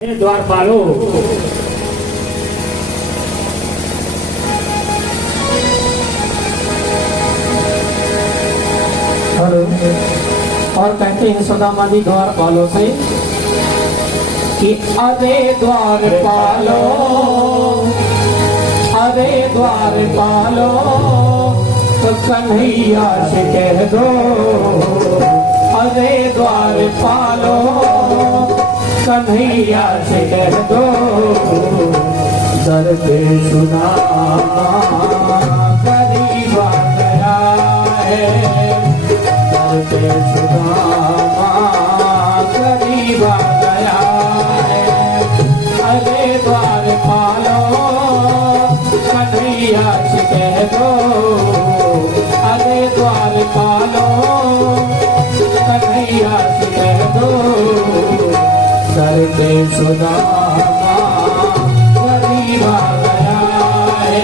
द्वारपालो और कहते हैं सुदामा जी द्वारपालों से कि अरे द्वारपालो, अरे द्वारपालो, तो कन्हैया से कह दो, अरे द्वारपालो, कन्हैया से कह दो, दर पे सुदामा गरीब आ गया है, दर पे सुदामा गरीब आ गया है। अरे द्वारपालो, कन्हैया से कह दो, अरे द्वारपालो, कन्हैया से कह दो, दर पे सुदामा गरीब आ गया है।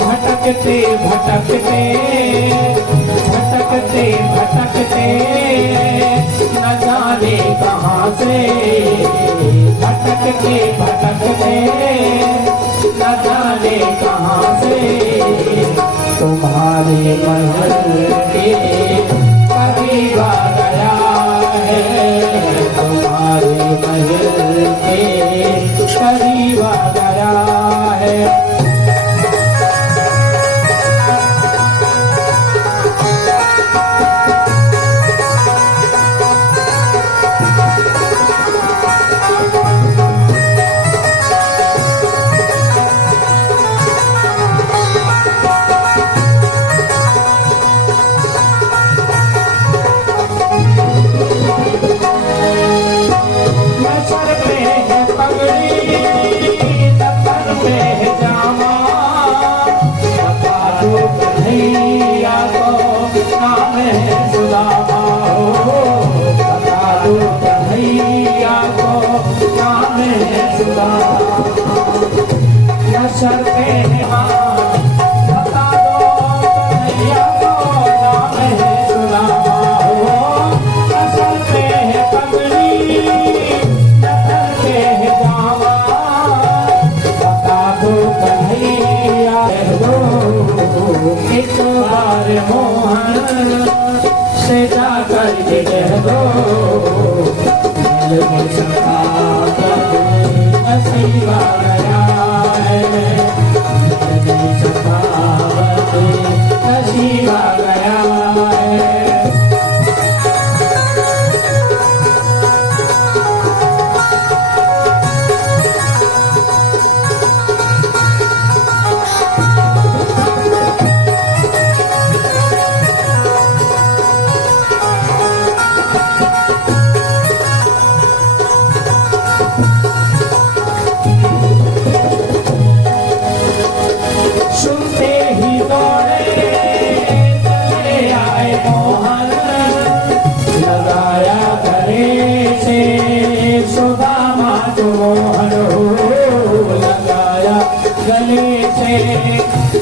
भटकते भटकते भटकते भटकते न जाने कहाँ से, भटकते भटकते न जाने कहाँ से, तुम्हारे महल के करीब आ गया है, तुम्हारे महल के करीब आ गया है। एक बार मोहन से जाकर के कह दो, नसीब आ गया है, नसीब आ गया है।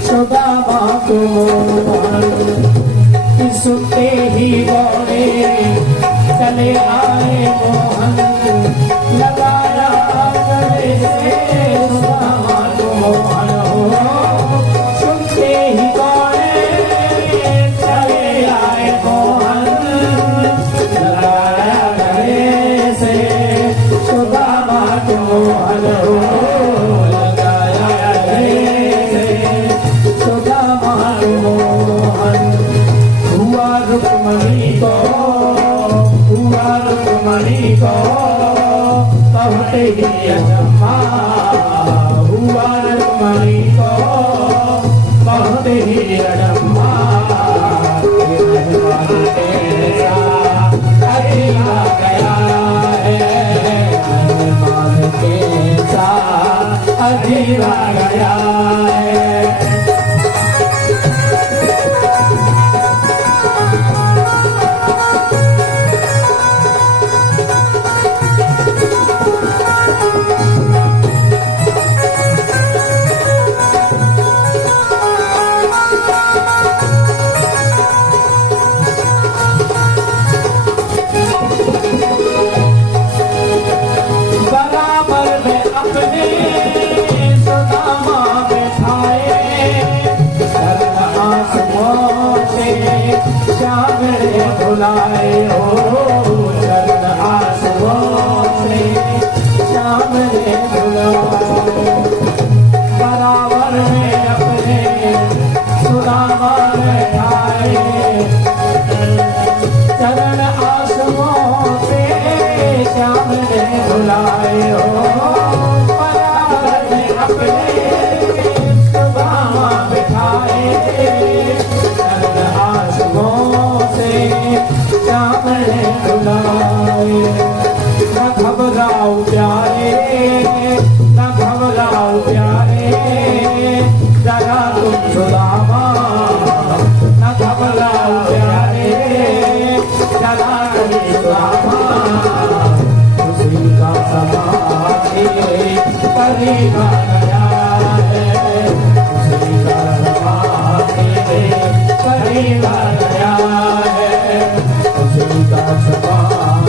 सुदामा को सुनते ही दौड़े चले आए मोहन, लगाया गले से सुदामा को मोहन हो, सुनते ही दौड़े चले आए मोहन, लगाया गले से सुदामा को मोहन हो, करीबा गया है, सीता सभा में करीबा गया है, सीता सभा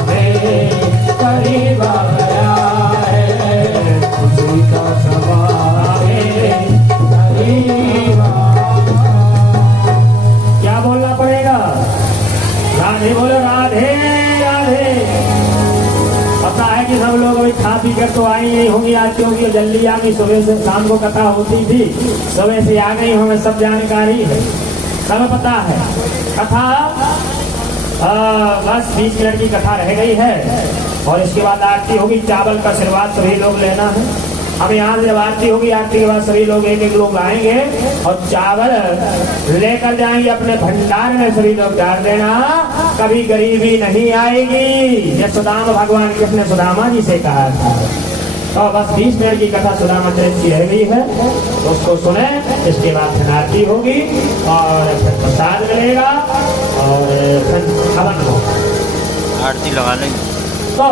में करीबा गया है, सीता सभा में करीबा। क्या बोलना पड़ेगा? राधे बोलो, राधे राधे। पता है कि सब लोग अभी खा पी कर तो आई नहीं होंगी आज, क्योंकि जल्दी आ गई। सुबह से शाम को कथा होती थी, सुबह से आ गई, हमें सब जानकारी है, सब पता है। कथा बस 20 मिनट की कथा रह गई है और इसके बाद आरती होगी। चावल का आशीर्वाद सभी लोग लेना है। अब यहाँ से जब आरती होगी, आरती के बाद सभी लोग एक एक लोग आएंगे और चावल लेकर जाएंगे अपने भंडार में, सभी लोग डाल देना, कभी गरीबी नहीं आएगी। ये सुदामा भगवान कृष्ण ने सुदामा जी से कहा था। तो बस 20 मिनट की कथा सुदामा चरित्र की रह गई है, तो उसको सुने। इसके बाद फिर आरती होगी और फिर प्रसाद मिलेगा और फिर हवन होगा, आरती लगा लेंगे। तो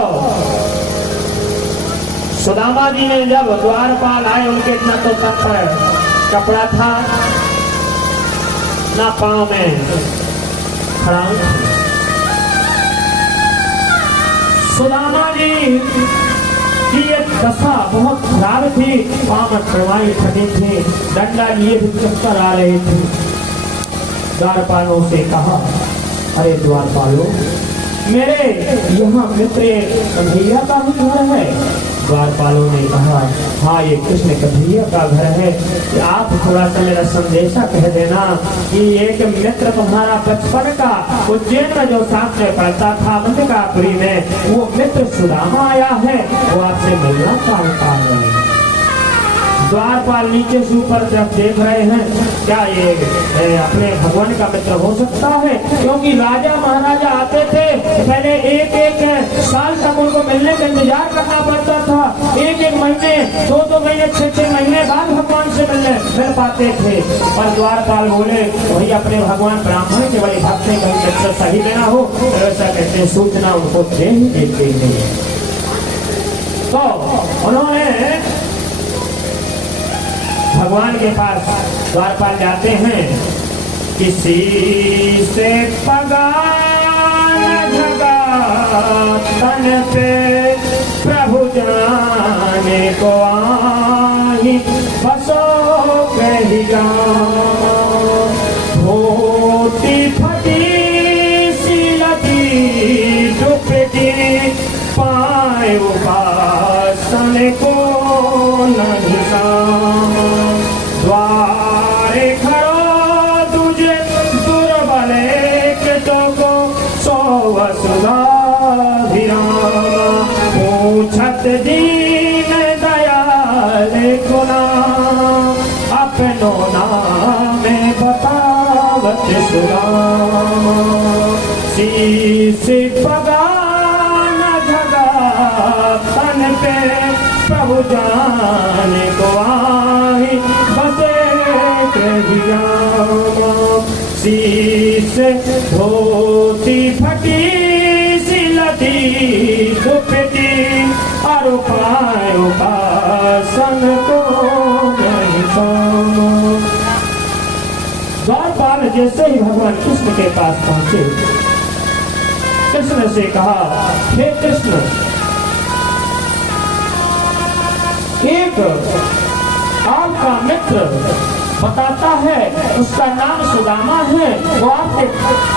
सुदामा जी ने जब द्वारपाल आए, उनके इतना तो सर पर कपड़ा था, ना पांव में खड़ाऊं। सुदामा जी की ये दशा बहुत खराब थी, पांव में खड़वाई खड़ी थी, डंडा लिए भी चक्कर आ रहे थे। द्वारपालों से कहा, अरे द्वारपालों, मेरे यहाँ मित्र कन्हैया का भी घर है। द्वारपालों ने कहा, हाँ ये कृष्ण कन्हैया का घर है, कि आप थोड़ा सा मेरा संदेशा कह देना कि एक मित्र तुम्हारा बचपन का उज्जैन में जो साथ में पढ़ता था अंबिकापुरी में, वो मित्र सुदामा आया है, वो आपसे मिलना चाहता है। द्वारपाल नीचे से ऊपर जब देख रहे हैं, क्या ये अपने भगवान का मित्र हो सकता है? क्योंकि राजा महाराजा आते थे, पहले एक एक साल तक उनको मिलने का इंतजार करना पड़ता था। एक एक महीने, 2 महीने, 6 महीने बाद भगवान से मिल पाते थे। पर द्वारपाल बोले, वही अपने भगवान ब्राह्मण के बड़े भक्त ने कहीं मित्र सही देना हो तो ऐसा कहते हैं, सूचना उनको दे ही देते हैं। तो उन्होंने भगवान के पास द्वारपाल जाते हैं, किसी से पगा झगा तन पे प्रभु जाने को आही, बसो कही होती फटी सिलती दुपटी, पाए उपासन को नहीं द्वारे खड़ो तुझे दुर्बले के टोको सो वसुधाभिराम, पूछत दीन दयाल गुना, अपनो नाम बतावत सुराम। शीश पगा न झगा तन पे प्रभु जाने को आही, बसे कहिया शीश धोती फटी सिलती दुपटी, और उपाय उपासन को नहीं पाओ। द्वारपाल जैसे ही भगवान कृष्ण के पास पहुंचे, कृष्ण से कहा, हे कृष्ण, एक आपका मित्र बताता है, उसका नाम सुदामा है, वो आपसे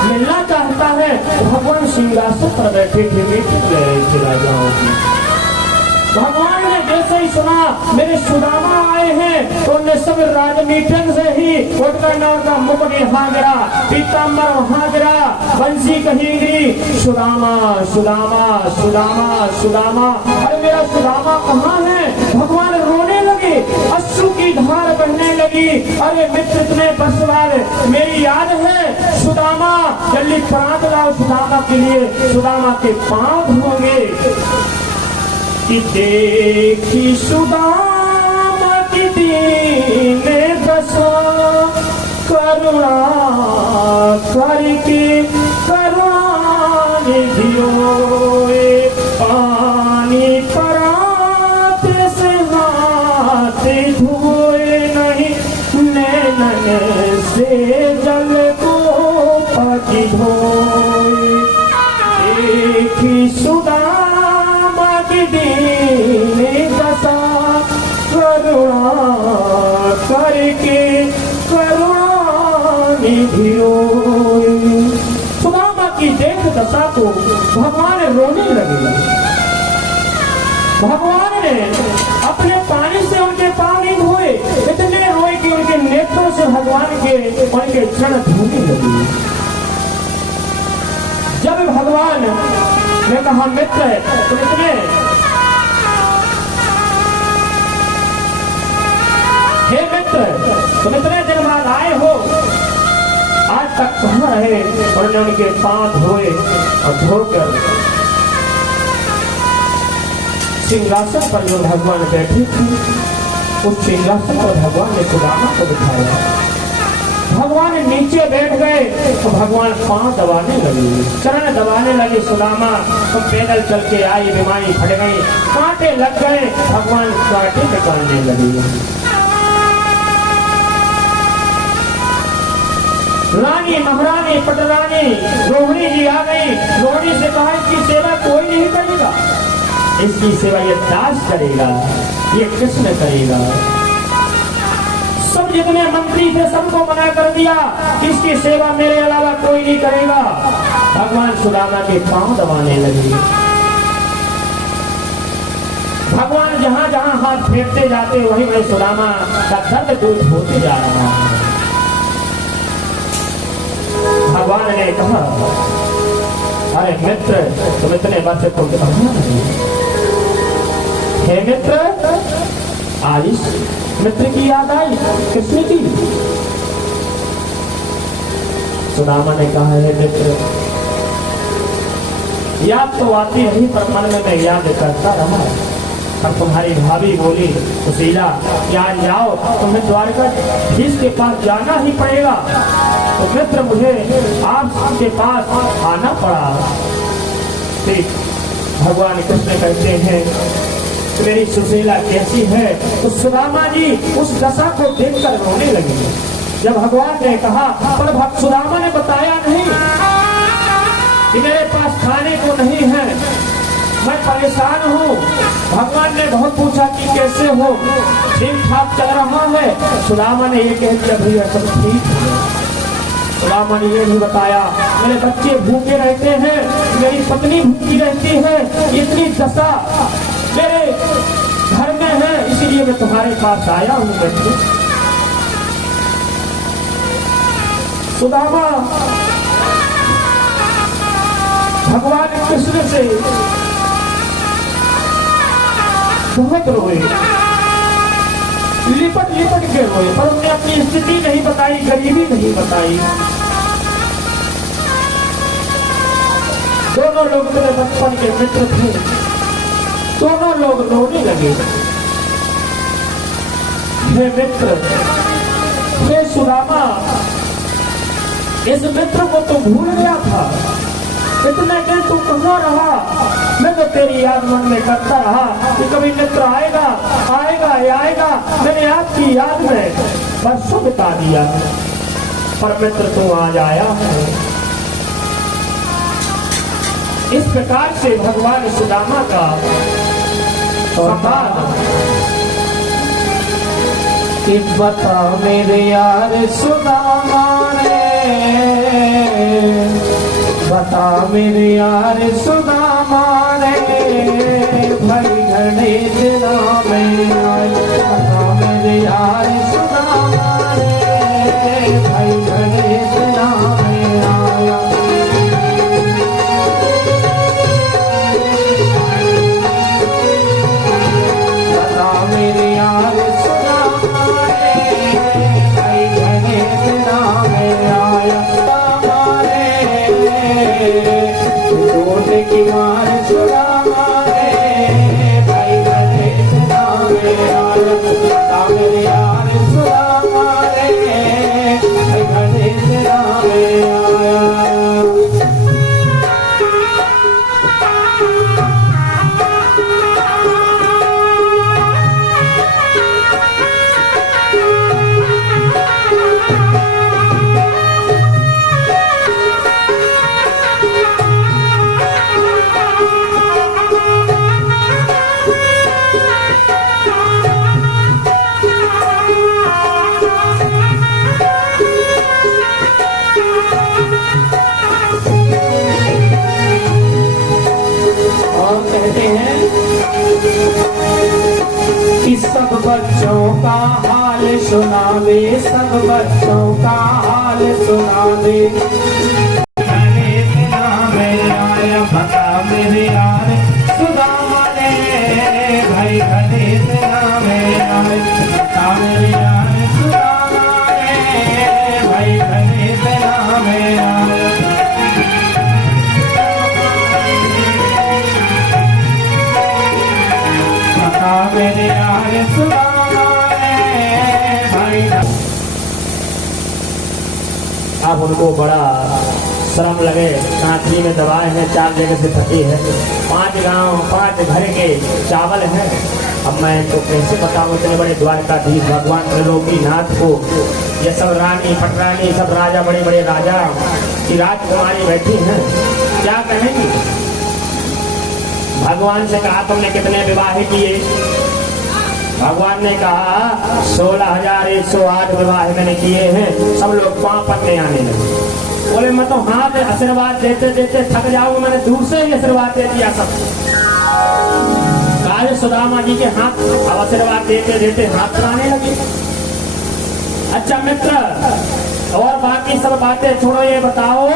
मिलना चाहता है। भगवान सिंहासन पर बैठे थे, मीटिंग ले रहे थे राजाओं की। भगवान ने जैसे ही सुना मेरे सुदामा आए हैं, तो उन्हें सब राज मीटिंग से ही उठकर नाम का मुकुट यहाँ गिरा, पीताम्बर वहाँ गिरा, बंसी कहीं गिरी, सुदामा सुदामा सुदामा सुदामा, अरे मेरा सुदामा कहाँ है? भगवान रोने लगे, अश्रु की धार बहने लगी। अरे मित्र तुम्हें बसवार मेरी याद है, सुदामा जल्दी प्रात लाओ सुदामा के लिए, सुदामा के पांव धोंगे। कि देखी सुदामा की दीन दशा, करुणा करके करुणा निधियों, पानी परात से की धोई देखी सुदामा की दीन दशा करुणा करके करुणा निधि रोई। सुदामा की देख दशा को भगवान रोने लगे। भगवान ने अपने पानी से उनके पांव नहीं धोए, इतने रोए कि उनके नेत्रों से भगवान के उनके चरण धोने लगे। जब भगवान ने कहा मित्र तुम इतने हे मित्र तुम इतने दिन बाद आए हो, आज तक कहाँ रहे? उन्होंने उनके पांव धोए और धोकर सिंहासन पर जो भगवान बैठे थे उस सिंहासन पर भगवान ने सुदामा को बिठाया। भगवान नीचे बैठ गए तो भगवान पांव दबाने लगे, चरण दबाने लगे। सुदामा तो पैदल चल के आई, बीमारी फट गई, कांटे लग गए, भगवान कांटे निकालने लगे। रानी महारानी पटरानी रोहिणी जी आ गई। रोहिणी से कहा इसकी सेवा कोई नहीं करेगा, इसकी सेवा ये दास करेगा, ये कृष्ण करेगा। सब जितने मंत्री थे सबको मना कर दिया, इसकी सेवा मेरे अलावा कोई नहीं करेगा। भगवान सुदामा के पांव दबाने लगे। भगवान जहां जहां हाथ फेरते जाते वहीं वहीं सुदामा का दर्द दूर होते जा रहा है। भगवान ने कहा अरे मित्र तुम इतने वर्ष को हे मित्र, आयुष मित्र की याद आई कृष्ण की। सुदामा ने कहा है मित्र याद तो आती रही पर मन में मैं याद करता रहा। पर तुम्हारी भाभी बोली सुशीला याद जाओ, तुम्हें द्वारकाधीश के पास जाना ही पड़ेगा। तो मित्र मुझे आपके पास आना पड़ा। ठीक भगवान कृष्ण कहते हैं मेरी सुशीला कैसी है? तो सुदामा जी उस दशा को देखकर रोने लगे। जब भगवान ने कहा पर भक्त सुदामा ने बताया नहीं कि मेरे पास खाने को नहीं है, मैं परेशान हूँ। भगवान ने बहुत पूछा कि कैसे हो, ठीक ठाक चल रहा है? सुदामा ने ये कह दिया भैया सब ठीक है। सुदामा ने ये भी बताया मेरे बच्चे भूखे रहते हैं, मेरी पत्नी भूखी रहती है, इतनी दशा मेरे घर में है, इसलिए मैं तुम्हारे पास आया हूँ बच्चे। सुदामा भगवान कृष्ण से बहुत रोए, लिपट लिपट के रोए, पर उन्हें अपनी स्थिति नहीं बताई, गरीबी नहीं बताई। दोनों लोग मेरे बचपन के मित्र थे, दोनों लोग रोने लगे। हे मित्र, हे सुदामा, इस मित्र को तो भूल गया था, इतने दिन तू कहाँ रहा? मैं तो तेरी याद मन में करता रहा कि कभी मित्र आएगा आएगा आएगा। मैंने आपकी याद में परसों बिता दिया, पर मित्र तू आज आया है। इस प्रकार से भगवान सुदामा का कि बता मेरे यार सुदामा रे, बता मेरे यार सुदामा रे, भाई घड़े दिना में आई। बता मेरे यार सुदामा रे, भाई घड़े दिना में आया। बता मेरे यार सुदामा रे, भाई घड़े दिना में आया। की मार सुदामा रे, भाई घड़े दिना में आया। बता मेरे यार सुदामा रे, भाई घड़े दिना में आया। कहते हैं कि सब बच्चों का हाल सुनावे, सब बच्चों का हाल सुनावे। गणेश नाम आया भगा मेरे यार सुदामा ने, भाई गणेश नाम आया भगा मेरे यार सुदामा ने, भाई गणेश नाम आया। मेरे यार सुदामा ने, भाई। अब उनको बड़ा शर्म लगे, कांची में दवाएं हैं, 4 जगह से थकी है, 5 गांव 5 घर के चावल हैं। अब मैं तो कैसे बताऊं इतने बड़े द्वारकाधीश भगवान त्रिलोकीनाथ को, ये सब रानी पटरानी सब राजा, बड़े बड़े राजा की राजकुमारी बैठी हैं, क्या कहेंगी। भगवान से कहा तुमने कितने विवाह किए। भगवान ने कहा 16,108 विवाह मैंने किए हैं। सब लोग पांव पड़ने आने लगे। बोले मैं तो हाथ आशीर्वाद देते देते थक जाऊंगा, मैंने दूर से ही आशीर्वाद दे दिया सब। कहा सुदामा जी के हाथ अब आशीर्वाद देते देते हाथ आने लगे। अच्छा मित्र, और बाकी सब बातें छोड़ो, ये बताओ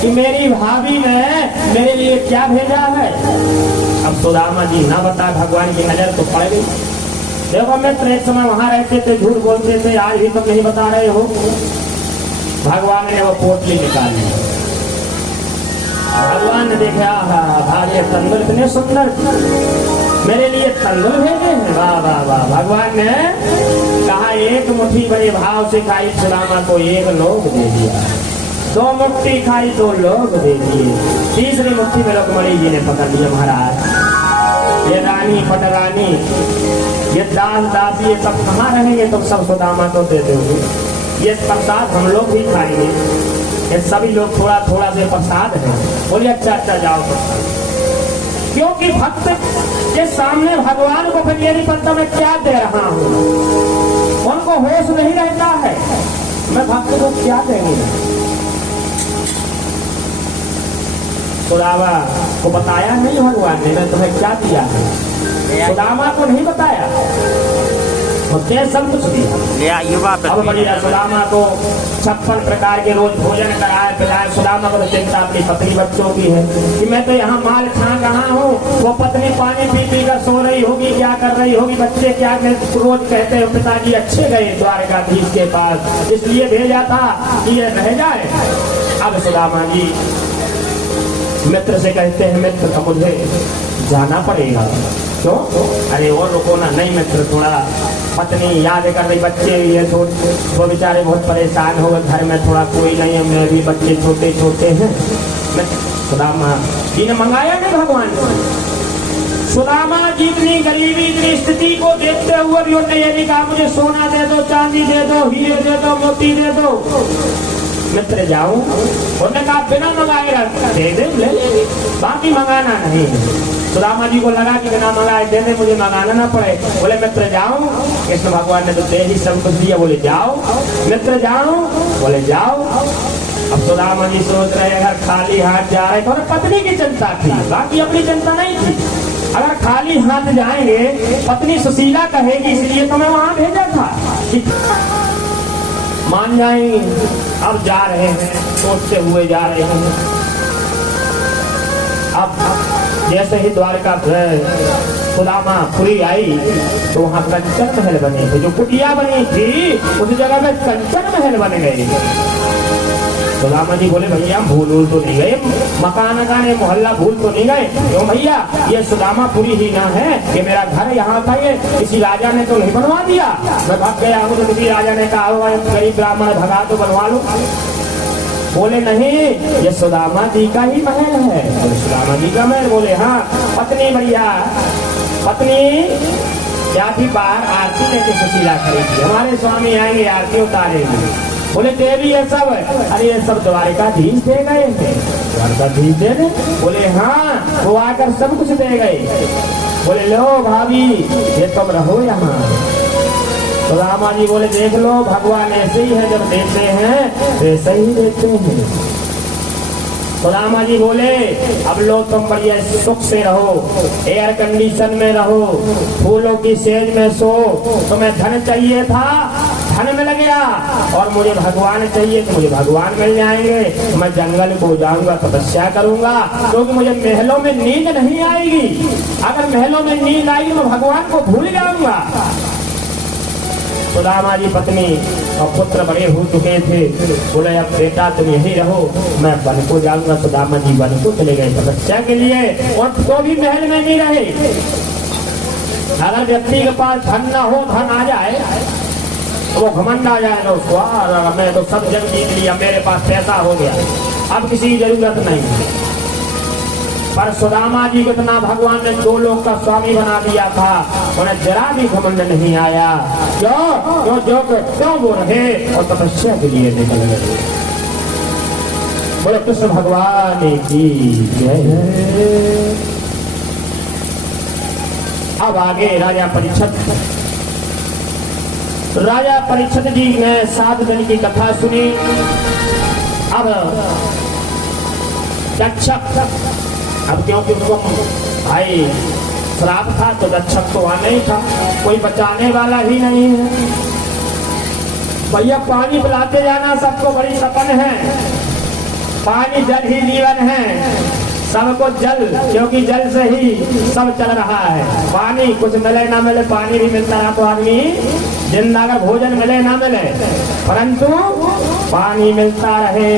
कि मेरी भाभी ने मेरे लिए क्या भेजा है। अब सुदामा जी ना बता, भगवान की नजर तो पड़ गई। देखो मित्र, एक समय वहां रहते थे, झूठ बोलते थे, आज भी तुम नहीं बता रहे हो। भगवान ने वो पोटली निकाली। भगवान ने देखा भाग्य तंदुल इतने सुंदर, मेरे लिए तंदुल भेजे हैं, वाह वाह वाह। भगवान ने कहा एक मुट्ठी बड़े भाव से खाई सुदामा को, 1 लोग दे दिया। 2 मुट्ठी खाई, 2 लोग दे दिए। तीसरी मुट्ठी में रुक्मणी जी ने पकड़ लिया। महाराज ये रानी पटरानी, ये दास दासी, ये सब कहाँ रहेंगे, तुम सब सुदामा को दे दोगे। ये प्रसाद हम लोग भी खाएंगे, ये सभी लोग थोड़ा थोड़ा से प्रसाद है। बोलिए अच्छा अच्छा जाओ। क्योंकि भक्त के सामने भगवान को फिर ये नहीं पता मैं क्या दे रहा हूँ, उनको होश नहीं रहता है मैं भक्त को क्या देंगे। सुदामा को बताया नहीं भगवान ने मैं तुम्हें क्या दिया है, सुदामा को नहीं बताया, उसने सब कुछ दिया। अब बढ़िया सुदामा को 56 प्रकार के रोज भोजन कराया पिलाया। सुदामा को तो चिंता अपनी पत्नी बच्चों की है कि मैं तो यहाँ माल खा रहा हूँ, वो पत्नी पानी पी पी कर सो रही होगी, क्या कर रही होगी, बच्चे क्या रोज कहते हो पिताजी अच्छे गए द्वारकाधीश के पास, इसलिए भेजा था कि ये रह जाए। अब सुदामा जी मित्र से कहते हैं मित्र का मुझे जाना पड़ेगा। क्यों? अरे और रुको ना। नहीं मित्र, थोड़ा पत्नी याद कर रही, बच्चे ये वो बेचारे बहुत परेशान हो गए, घर में थोड़ा कोई नहीं है, मैं भी बच्चे छोटे छोटे हैं। सुदामा जी ने मंगाया नहीं भगवान ने। सुदामा जी इतनी गरीबी इतनी स्थिति को देखते हुए भी उन्होंने ये नहीं कहा मुझे सोना दे दो, चांदी दे दो, हीरे दे दो, मोती दे दो। मित्र जाऊं, उन्होंने कहा बिना मंगाए दे दे, ले बाकी मंगाना नहीं। सुदामा जी को लगा कि बिना मंगाए दे दे, मुझे मंगाना ना पड़े। बोले मित्र जाऊं, कृष्ण भगवान ने तो दे ही सब कुछ दिया। बोले जाओ मित्र जाऊं, बोले जाओ। अब सुदामा जी सोच रहे अगर खाली हाथ जा रहे तो पत्नी की चिंता थी, बाकी अपनी चिंता नहीं थी। अगर खाली हाथ जाएंगे पत्नी सुशीला कहेगी, इसलिए तो मैं वहां भेजा था। मान जाएंगे। अब जा रहे हैं, सोचते हुए जा रहे हैं। अब जैसे ही द्वारका सुदामापुरी आई तो वहाँ कंचन महल बने थे। जो कुटिया बनी थी उस जगह में कंचन महल बन गए। सुदामा जी बोले भैया भूल तो नहीं गए, मकान अकान मोहल्ला भूल तो नहीं गए। क्यों भैया, ये सुदामापुरी ही ना है, ये मेरा घर यहाँ था, ये किसी राजा ने तो नहीं बनवा दिया। मैं भाग गया हूँ तो किसी राजा ने कहा होगा गरीब ब्राह्मण भगा तो बनवा लो। बोले नहीं, ये सुदामा जी का ही महल है। बोले सुदामा जी का महल? बोले हाँ। पत्नी बढ़िया, पत्नी क्या थी बाहर आरती लेके सुशीला खड़ी थी, हमारे स्वामी आएंगे आरती उतारेंगे। बोले देवी ये सब? अरे ये सब द्वारकाधीश दे गए थे। द्वारकाधीश दे दे? बोले हाँ, वो आकर सब कुछ दे गए। बोले लो भाभी ये तुम रहो यहाँ। तो रामा जी बोले देख लो भगवान ऐसे ही है, जब देते हैं वैसे ही देते हैं। सुदामा जी बोले अब लो तुम बढ़िया सुख से रहो, एयर कंडीशन में रहो, फूलों की सेज में सो। तुम्हें धन चाहिए था, धन मिल गया, और मुझे भगवान चाहिए तो मुझे भगवान मिल जाएंगे। मैं जंगल को जाऊंगा, तपस्या करूंगा, क्योंकि मुझे महलों में नींद नहीं आएगी। अगर महलों में नींद आएगी तो भगवान को भूल जाऊंगा। सुदामा जी पत्नी और पुत्र बड़े हो चुके थे, बोले अब बेटा तुम यही रहो, मैं वन को जाऊंगा। सुदामा जी वन को चले गए तपस्या के लिए, और तो भी महल में नहीं रहे। अगर व्यक्ति के पास धन न हो, धन आ जाए तो वो घमंड आ जाए ना उसको, मैं तो सब जग जीत लिया, मेरे पास पैसा हो गया, अब किसी की जरूरत नहीं। पर सुदामा जी को इतना भगवान ने 2 लोग का स्वामी बना दिया था, उन्हें जरा भी घमंड नहीं आया। क्यों वो रहे और तपस्या के लिए निकल गए। बोले कृष्ण भगवान की जय। अब आगे राजा परीक्षित जी ने 7 दिन की कथा सुनी। अब अब क्योंकि उनको भाई श्राप था तो दक्षक तो आना ही था, कोई बचाने वाला ही नहीं है। भैया पानी पिलाते जाना सबको बड़ी सपन है, पानी जल ही जीवन है, सबको जल, क्योंकि जल से ही सब चल रहा है। पानी कुछ मिले ना मिले, पानी भी मिलता रहा तो आदमी जिंदा, अगर भोजन मिले ना मिले, परंतु पानी मिलता रहे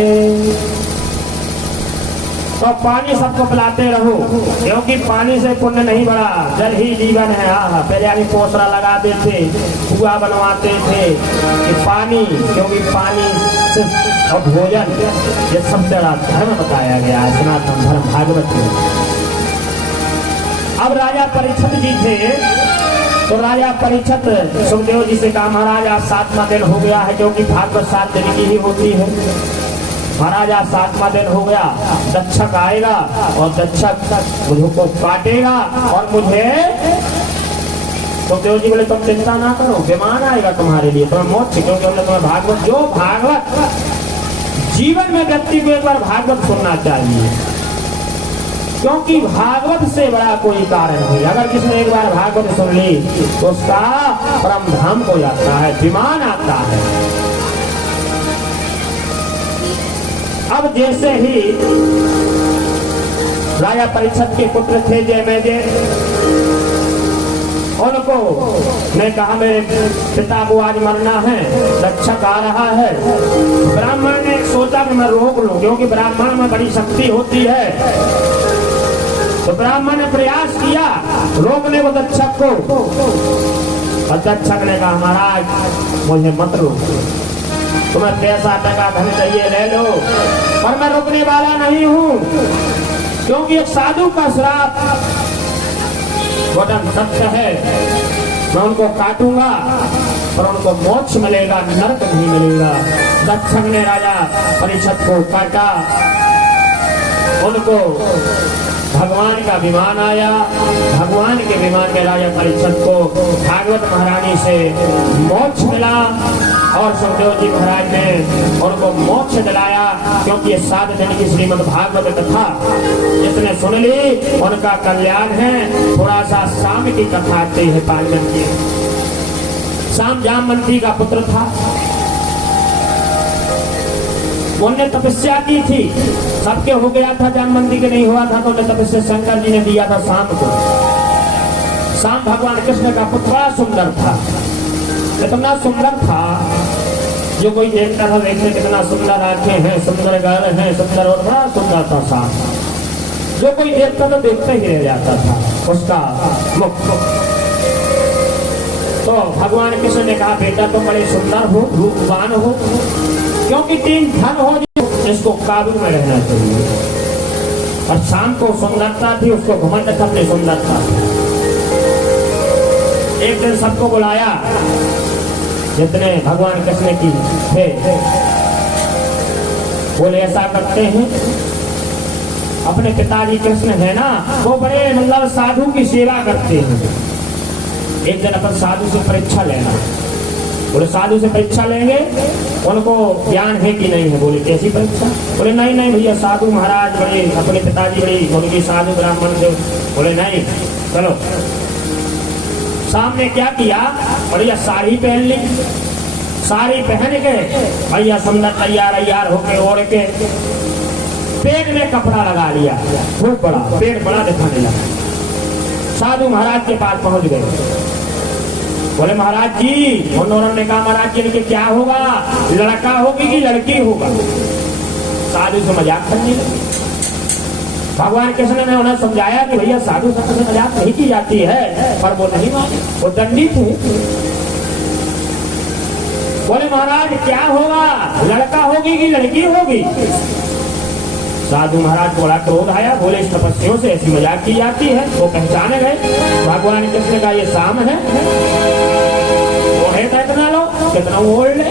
तो पानी सबको पिलाते रहो, क्योंकि पानी से पुण्य नहीं बढ़ा, जल ही जीवन है। पहले आदमी पोसरा लगाते थे, कुआ बनवाते थे कि पानी, क्योंकि पानी से और भोजन ये सब जरा धर्म बताया गया है, सनातन धर्म भागवत में। अब राजा परीक्षित जी थे, तो राजा परीक्षित सुखदेव जी से कहा महाराज आज 7वां दिन हो गया है, क्योंकि भागवत 7 दिन की ही होती है। महाराज आज 7वां दिन हो गया, दक्षक आएगा और दक्षक मुझको काटेगा और मुझे। तो देव जी बोले तुम चिंता ना करो, विमान आएगा तुम्हारे लिए, तुम्हें मोक्ष, क्योंकि हमने तुम्हें भागवत, जो भागवत जीवन में व्यक्ति को एक बार भागवत सुनना चाहिए, क्योंकि भागवत से बड़ा कोई कारण नहीं। अगर किसने एक बार भागवत सुन ली तो उसका परम धाम को जाता है, विमान आता है। अब जैसे ही राजा परीक्षित के पुत्र थे जयमेजय, उनको ने कहा मेरे पिता को आज मरना है, दक्षक आ रहा है। ब्राह्मण ने सोचा कि मैं रोक लूं, क्योंकि ब्राह्मण में बड़ी शक्ति होती है। तो ब्राह्मण ने प्रयास किया रोकने को दक्षक को, और दक्षक ने कहा महाराज मुझे मत रोको, तुम्हें पैसा टका धन चाहिए ले लो, पर मैं रुकने वाला नहीं हूँ, क्योंकि एक साधु का श्राप वचन सत्य है। मैं उनको काटूंगा पर उनको मोक्ष मिलेगा, नरक नहीं मिलेगा। दक्षक ने राजा परीक्षित को काटा, उनको भगवान का विमान आया, भगवान के विमान में राजा परीक्षित को भागवत महारानी से मोक्ष मिला, और सुखदेव जी महाराज ने उनको मोक्ष दिलाया, क्योंकि ये 7 दिन की श्रीमद् भागवत कथा जिसने सुन ली उनका कल्याण है। थोड़ा सा शाम की कथा आती है 5 दिन की। शाम जामवंती का पुत्र था, उन्होंने तपस्या की थी, सबके हो गया था, जामवंती के नहीं हुआ था, तो उन्हें तपस्या शंकर जी ने दिया था शाम को। शाम भगवान कृष्ण का पुत्र बड़ा सुंदर था, इतना सुंदर था जो कोई देखता था, देखते कितना सुंदर आंखें हैं, सुंदर गाल हैं, सुंदर, और बड़ा सुंदर था शाम। जो कोई देखता तो देखते ही रह जाता था उसका मुख। तो भगवान कृष्ण ने कहा बेटा तुम बड़े सुंदर हो, रूपवान हो, क्योंकि 3 धन हो इसको काबू में रहना चाहिए। और शाम को सुंदरता थी, उसको घमंड था अपनी सुंदरता। एक दिन सबको बुलाया जितने भगवान कृष्ण की थे, बोले ऐसा करते हैं, अपने पिताजी कृष्ण है ना, वो बड़े मतलब साधु की सेवा करते हैं, एक दिन अपन साधु से परीक्षा लेना। बोले साधु से परीक्षा लेंगे, उनको ज्ञान है कि नहीं है। बोले कैसी परीक्षा? बोले नहीं नहीं भैया, साधु महाराज बड़े, अपने पिताजी बड़ी उनकी साधु ब्राह्मण से। बोले नहीं, चलो। सामने क्या किया, बढ़िया साड़ी पहन ली, साड़ी पहन के भैया सुंदर तैयार होके ओढ़ के पेट में कपड़ा लगा लिया, खूब बड़ा पेट बड़ा दिखाने लगा। साधु महाराज के पास पहुंच गए। बोले महाराज जी, उन्होंने ने कहा महाराज जी के क्या होगा, लड़का होगी कि लड़की होगा? साधु से मजाक करने लगे। भगवान कृष्ण ने उन्हें समझाया कि भैया साधु संत से मजाक नहीं की जाती है, पर वो नहीं माने, वो दंडित है। बोले महाराज क्या होगा, लड़का होगी कि लड़की होगी? साधु महाराज को बड़ा क्रोध आया। बोले इस तपस्वियों से ऐसी मजाक की जाती है। वो पहचान गए। भगवान कृष्ण का ये शाम है, वो है तो इतना लो, कितना ओढ़ ले।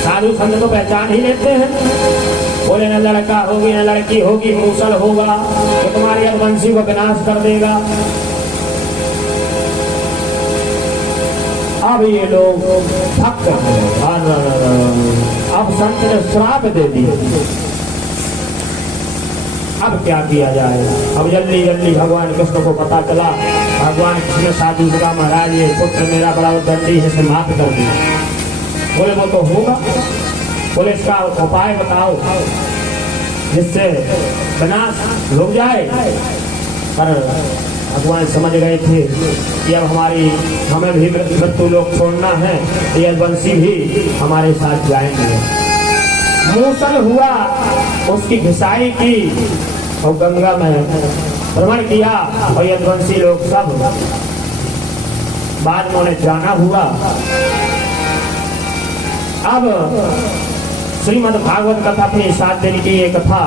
साधु संत तो पहचान ही लेते हैं। बोले न लड़का होगी न लड़की होगी, मूसल होगा तो तुम्हारी रघुवंशी को विनाश कर देगा। अब ये लोग थक गए। अब संत ने श्राप दे दिए। अब क्या किया जाए? अब जल्दी जल्दी भगवान कृष्ण को पता चला। भगवान कृष्ण साधु का महाराज ये पुत्र मेरा बड़ा दंडी है, से माफ कर दिया। बोले वो तो होगा। बोले इसका उपाय बताओ जिससे विनाश रुक जाए। पर भगवान समझ गए थे कि अब हमें भी मृत्यु लोक छोड़ना है, ये बंसी भी हमारे साथ जाएंगे। मूसल हुआ, उसकी घिसाई की और गंगा में भ्रमण किया और यदुवंशी लोग सब बाद में उन्हें जाना हुआ। अब श्रीमद् भागवत कथा अपनी 7 दिन की ये कथा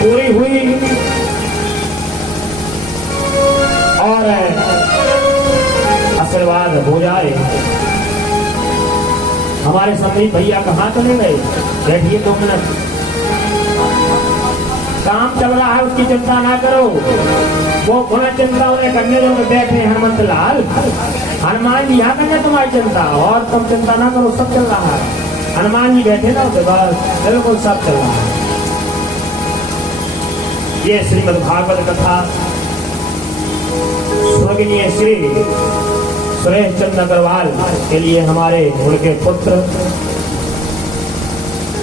पूरी हुई और आशीर्वाद हो जाए। हमारे संदीप भैया कहाँ चले गए? बैठिए 2 मिनट, काम चल रहा है, उसकी चिंता ना करो। वो पुनः चिंता उन्हें करने जो बैठे हनुमंत लाल, हनुमान जी यहाँ करने तुम्हारी चिंता, और तुम चिंता ना करो, सब चल रहा है। हनुमान जी बैठे ना तो बस बिल्कुल सब चल रहा है। ये श्रीमद् भागवत कथा स्वर्गीय श्री सुरेश चंद्र अग्रवाल के लिए हमारे उनके पुत्र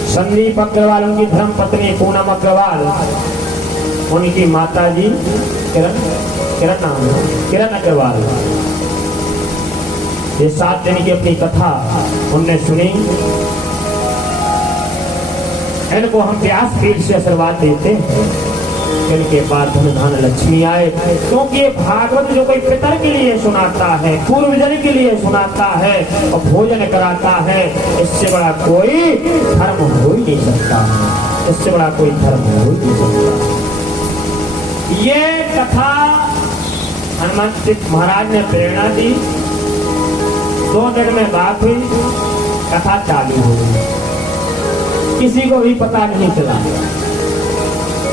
संदीप अग्रवाल, उनकी धर्म पत्नी पूनम अग्रवाल, उनकी माता जी किरण अग्रवाल, ये 7 दिन की अपनी कथा उनने सुनी। इनको हम व्यासपीठ से आशीर्वाद देते हैं, इनके बाद धन धन लक्ष्मी आए। क्योंकि भागवत जो कोई पितर के लिए सुनाता है, पूर्वजन के लिए सुनाता है और भोजन कराता है, इससे बड़ा कोई धर्म हो ही नहीं सकता। इससे बड़ा कोई धर्म हो ही नहीं सकता। ये कथा हनुमंत महाराज ने प्रेरणा दी। 2 दिन में बात हुई, कथा चालू हो गई, किसी को भी पता नहीं चला।